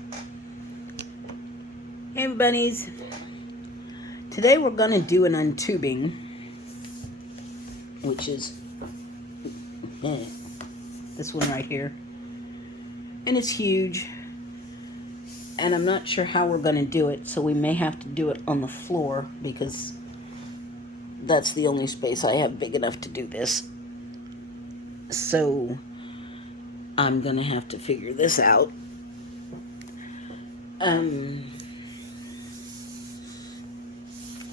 Hey bunnies, today we're going to do an untubing, which is this one right here, and it's huge, and I'm not sure how we're going to do it, so we may have to do it on the floor because that's the only space I have big enough to do this. So I'm going to have to figure this out.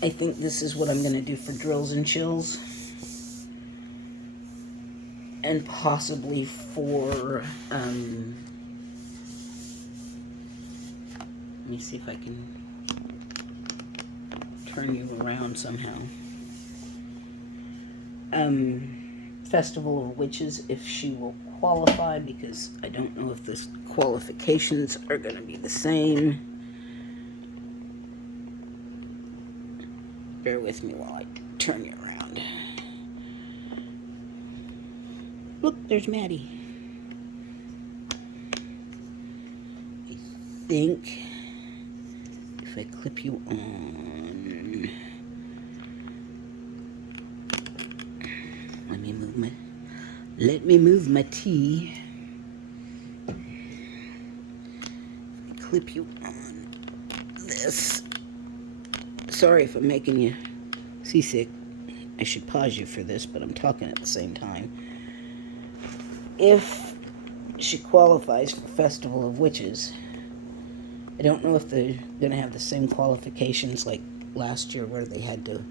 I think this is what I'm going to do for drills and chills. And possibly for, let me see if I can turn you around somehow. Festival of Witches, if she will qualify, because I don't know if the qualifications are going to be the same. Bear with me while I turn you around. Look, there's Maddie. I think if I clip you on, let me move my tea. Clip you on this. Sorry if I'm making you seasick. I should pause you for this, but I'm talking at the same time. If she qualifies for Festival of Witches, I don't know if they're going to have the same qualifications like last year where they had to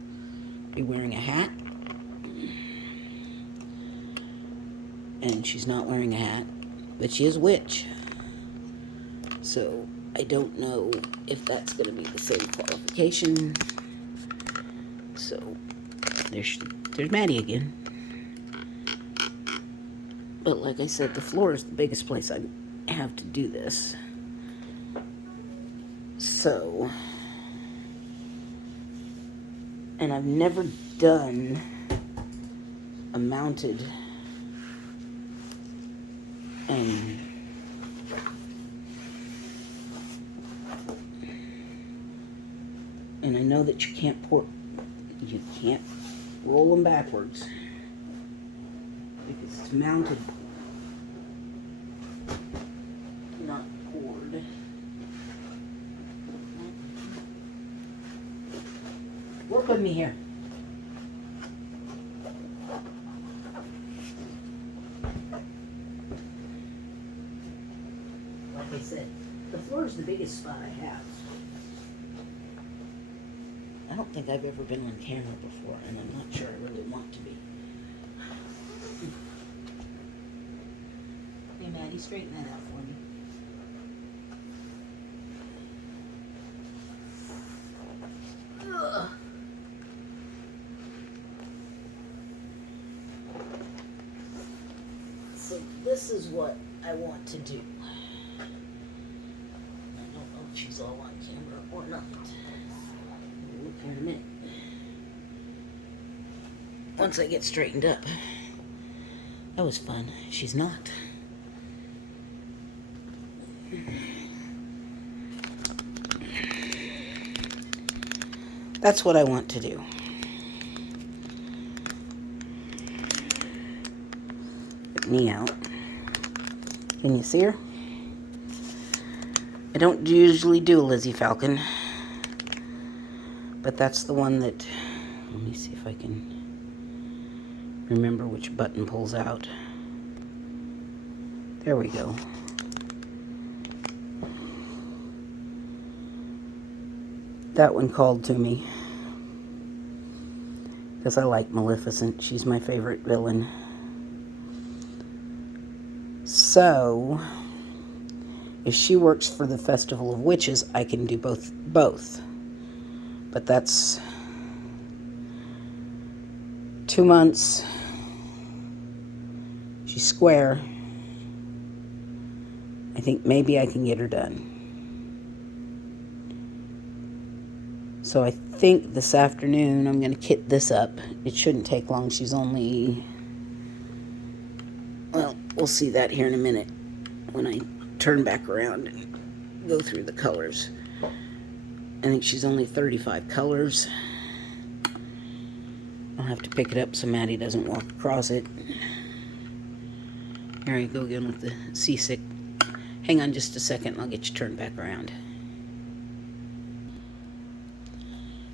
be wearing a hat. And she's not wearing a hat, but she is a witch. So I don't know if that's going to be the same qualification. So there's Maddie again. But like I said, the floor is the biggest place I have to do this. So, and I've never done a mounted and I know that you can't roll them backwards because it's mounted, not poured. Work with me here. Like I said, the floor is the biggest spot I have. I don't think I've ever been on camera before, and I'm not sure I really want to be. Hey, Maddie, straighten that out for me. Ugh. So this is what I want to do. I don't know if she's all on camera or not. We'll look here in a minute. Once I get straightened up. That was fun. She's not. That's what I want to do. Get me out. Can you see her? I don't usually do a Lizzy Falcon, but that's the one that, let me see if I can remember which button pulls out. There we go. That one called to me because I like Maleficent. She's my favorite villain. So if she works for the Festival of Witches, I can do both. But that's 2 months. She's square. I think maybe I can get her done. So I think this afternoon I'm going to kit this up. It shouldn't take long. She's only, well, we'll see that here in a minute when I turn back around and go through the colors. I think she's only 35 colors. I'll have to pick it up so Maddie doesn't walk across it. Here I go again with the seasick. Hang on just a second, I'll get you turned back around.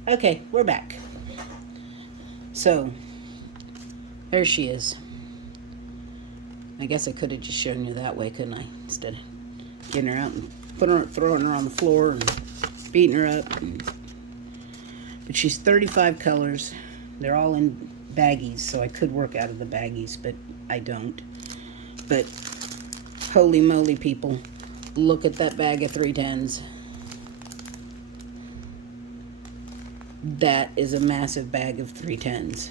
Okay, we're back. So, there she is. I guess I could have just shown you that way, couldn't I? Instead of getting her out and throwing her on the floor and beating her up. But she's 35 colors. They're all in baggies, so I could work out of the baggies, but I don't. But holy moly, people, look at that bag of 310s. That is a massive bag of 310s.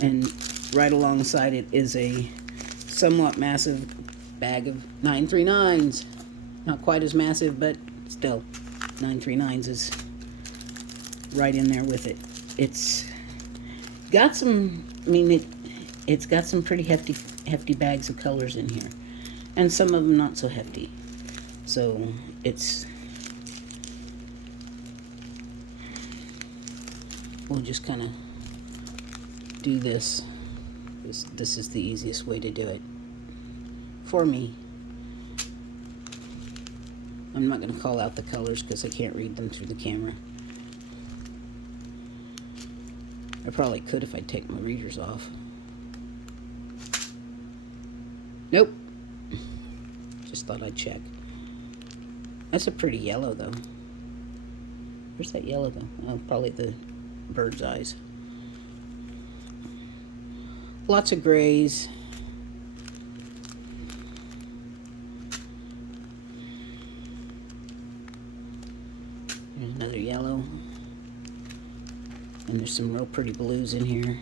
And right alongside it is a somewhat massive bag of 939s. Not quite as massive, but still, 939s is right in there with it. It's got some, I mean, it's got some pretty hefty bags of colors in here. And some of them not so hefty. So, we'll just kind of do this. This is the easiest way to do it for me. I'm not going to call out the colors because I can't read them through the camera. I probably could if I take my readers off. Nope. Just thought I'd check. That's a pretty yellow though. Where's that yellow though? Oh, probably the bird's eyes. Lots of grays. There's another yellow. And there's some real pretty blues in here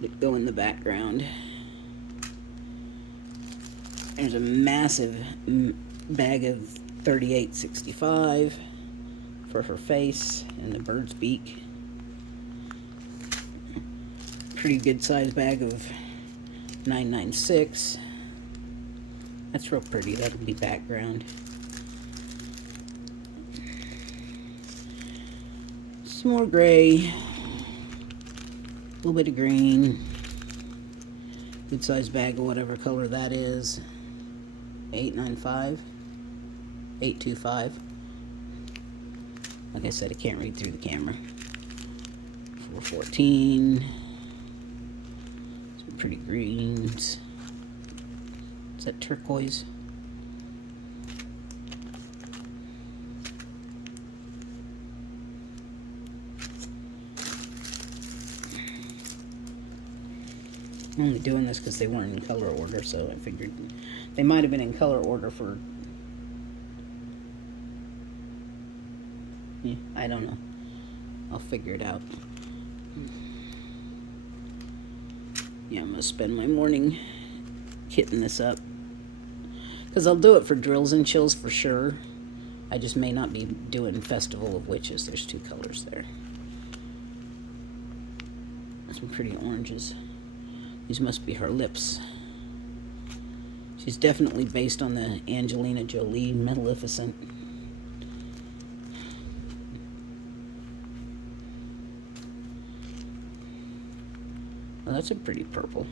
that go in the background. There's a massive bag of 3865 for her face and the bird's beak. Pretty good size bag of 996. That's real pretty. That'll be background. Some more gray. A little bit of green. Good size bag of whatever color that is. 895. 825. Like I said, I can't read through the camera. 414. Some pretty greens. Is that turquoise? I'm only doing this because they weren't in color order, so I figured they might have been in color order for... Yeah, I don't know. I'll figure it out. Yeah, I'm going to spend my morning kitting this up. Because I'll do it for drills and chills for sure. I just may not be doing Festival of Witches. There's two colors there. Some pretty oranges. These must be her lips. She's definitely based on the Angelina Jolie Maleficent. Well, that's a pretty purple.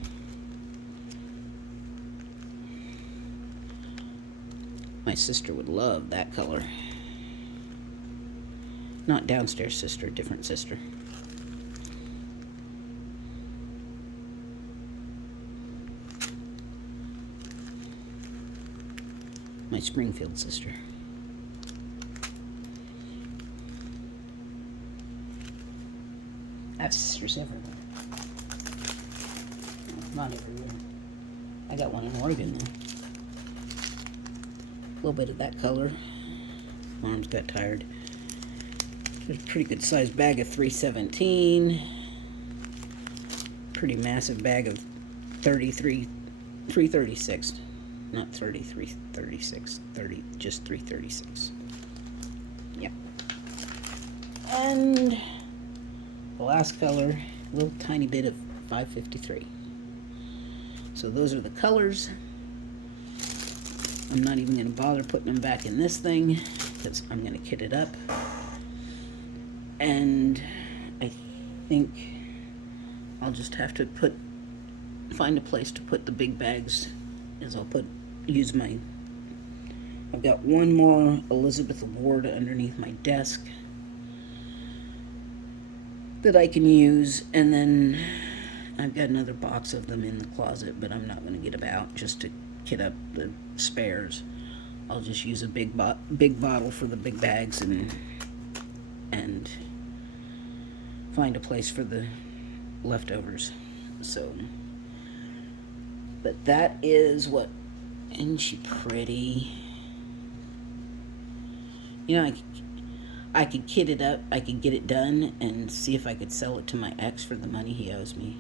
My sister would love that color. Not downstairs sister, different sister. My Springfield sister. I have sisters everywhere. Not everywhere. I got one in Oregon though. A little bit of that color. My arms got tired. There's a pretty good sized bag of 317. Pretty massive bag of 336. Not 33, 36, 30, just 336. Yep. And the last color, a little tiny bit of 553. So those are the colors. I'm not even going to bother putting them back in this thing because I'm going to kit it up. And I think I'll just have to find a place to put the big bags, as I'll I've got one more Elizabeth Award underneath my desk that I can use, and then I've got another box of them in the closet, but I'm not going to get them out just to kit up the spares. I'll just use a big bottle for the big bags and find a place for the leftovers. So, but that is what, isn't she pretty? You know, I could kit it up, I could get it done and see if I could sell it to my ex for the money he owes me.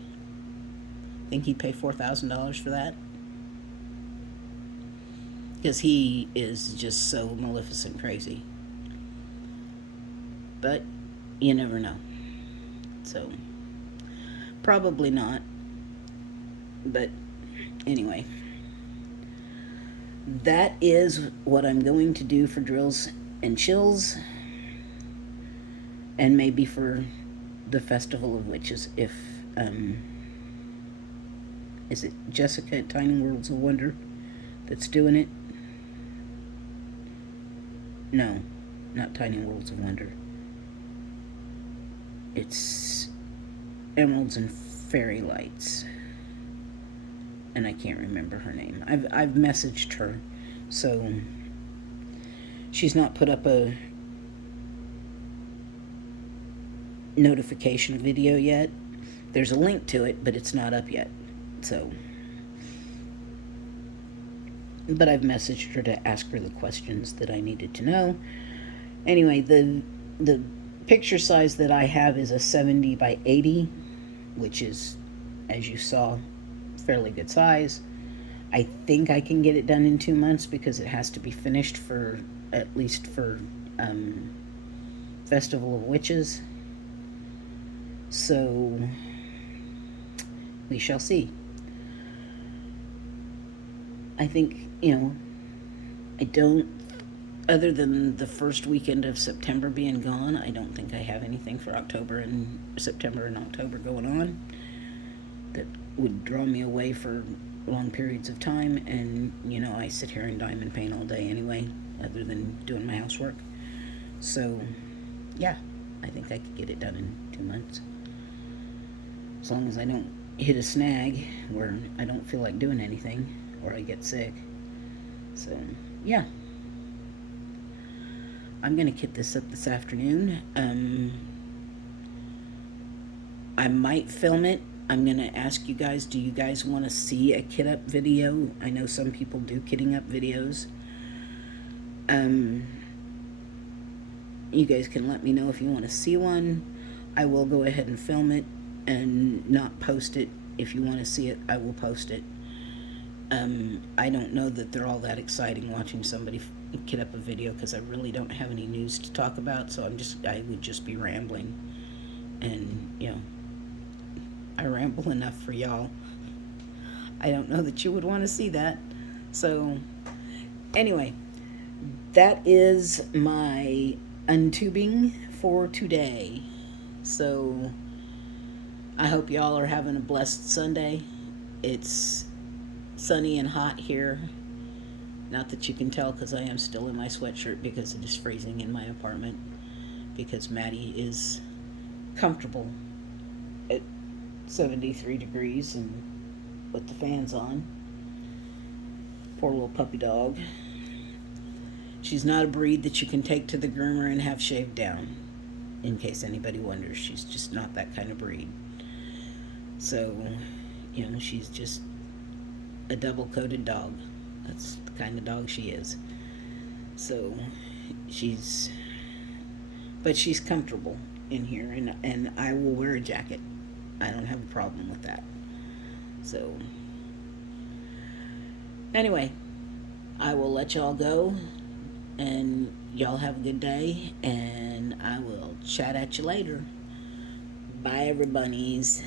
Think he'd pay $4,000 for that? Because he is just so Maleficent crazy. But you never know. So, probably not. But anyway, that is what I'm going to do for Drills and Chills, and maybe for the Festival of Witches, if is it Jessica at Tiny Worlds of Wonder that's doing it? No, not Tiny Worlds of Wonder. It's Emeralds and Fairy Lights, and I can't remember her name. I've messaged her, so she's not put up a notification video yet. There's a link to it, but it's not up yet. So, but I've messaged her to ask her the questions that I needed to know. Anyway, the picture size that I have is a 70 by 80, which is, as you saw, fairly good size. I think I can get it done in 2 months because it has to be finished for, at least for Festival of Witches. So we shall see. I think, other than the first weekend of September being gone, I don't think I have anything for September and October going on that would draw me away for long periods of time. And, I sit here and diamond paint all day anyway, other than doing my housework. So, yeah, I think I could get it done in 2 months. As long as I don't hit a snag where I don't feel like doing anything or I get sick. So, yeah. I'm going to kit this up this afternoon. I might film it. I'm going to ask you guys, do you guys want to see a kit up video? I know some people do kitting up videos. You guys can let me know if you want to see one. I will go ahead and film it and not post it. If you want to see it, I will post it. I don't know that they're all that exciting watching somebody kit up a video, because I really don't have any news to talk about, so I would just be rambling. And, I ramble enough for y'all. I don't know that you would want to see that. So, anyway, that is my untubing for today. So, I hope y'all are having a blessed Sunday. It's sunny and hot here. Not that you can tell, because I am still in my sweatshirt because it is freezing in my apartment, because Maddie is comfortable at 73 degrees and with the fans on. Poor little puppy dog. She's not a breed that you can take to the groomer and have shaved down, in case anybody wonders. She's just not that kind of breed. So, she's just a double-coated dog. That's the kind of dog she is. So, she's comfortable in here, and I will wear a jacket. I don't have a problem with that. So, anyway, I will let y'all go, and y'all have a good day, and I will chat at you later. Bye, everybodies.